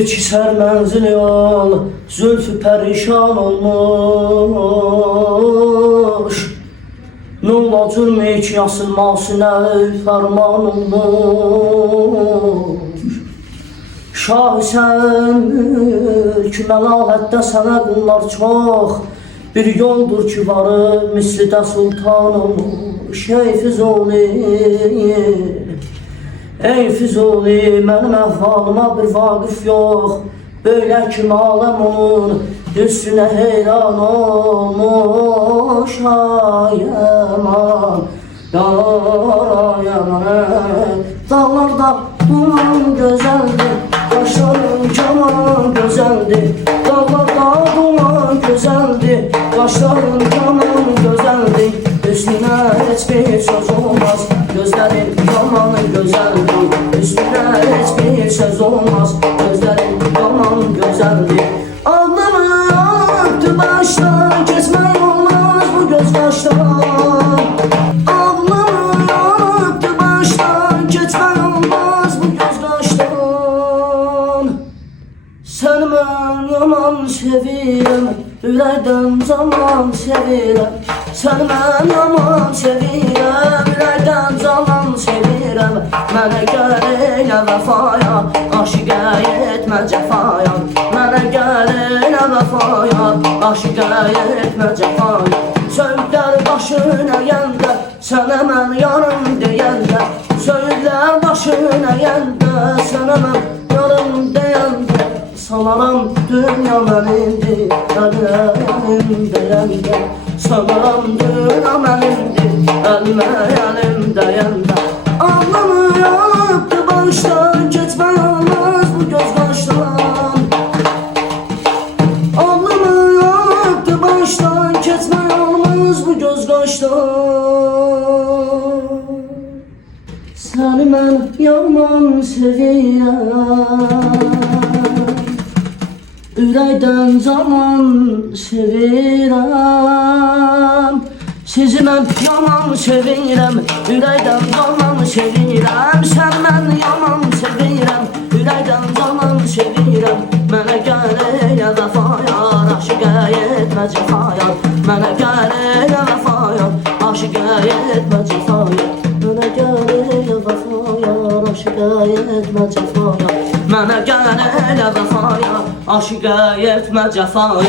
Keçər mənzil yol, zülfü pərişan olmuş. Nə olacaq ki, yasılmasına fərman olmuş. Şah sən mülk məlahətdə sənə qullar çox. Bir yoldur ki, varı mislidə sultan olmuş. Ey Füzuli, mənim əhvalıma bir vaqif yox. Böyle kim aləm onun üstünə heyran olmuş. Ay aman, ay aman. Dağlarda duman gözəldir, qaşların caman gözəldir. Dağlarda duman gözəldir, qaşların caman gözəldir. Üstünə heç bir söz olmaz, gözlərin yaman gözəldir. Üstünə heç bir söz olmaz, gözlərin yaman gözəldir. Ağlamı aktı başdan, keçmək olmaz bu göz qaşdan. Ağlamı aktı başdan, keçmək olmaz bu göz qaşdan. Səni mən yaman sevirəm, ürəkdən zaman sevirəm. Səni mən yaman sevirəm, ürəkdən zaman sevirəm. Mənə gəl elə vəfaya, aşiqə etmə cəfaya. Mənə gəl elə vəfaya, aşiqə etmə cəfaya. Söğütlər başına yəndə, sənə mən yarım deyəndə. Söğütlər başına yəndə, sənə mən yarım deyəndə. Salaram dünya mənimdir, əlim deyəndə. Salaram dünya mənimdir, əlim deyəndə. Ağlamı yaptı başdan, keçmək olmaz bu göz qaşdan. Ağlamı yaptı başdan, keçmək olmaz bu göz qaşdan. Səni mən yaman sevirəm, ürəkdən zaman sevirəm. Sizi mən yaman sevirəm, ürəkdən zaman sevirəm. Sən mən yaman sevirəm, ürəkdən zaman sevirəm. Mənə gəl elə vəfaya, aşiqə etmə cəfaya. Mənə gəl elə vəfaya, aşiqə etmə cəfaya. Mənə gəl elə vəfaya, aşiqə etmə cəfaya. Mənə gəl elə vəfaya, aşiqə etmə cəfaya.